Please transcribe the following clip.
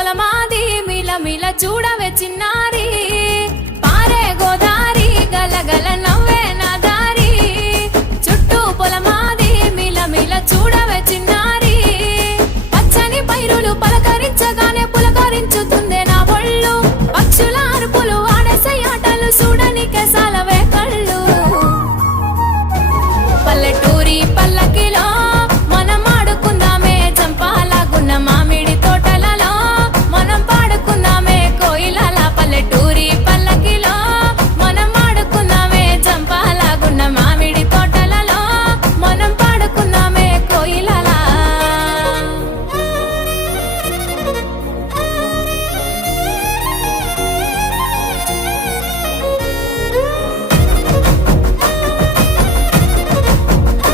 పొలమాది మిల చూడవే చిన్నారీ.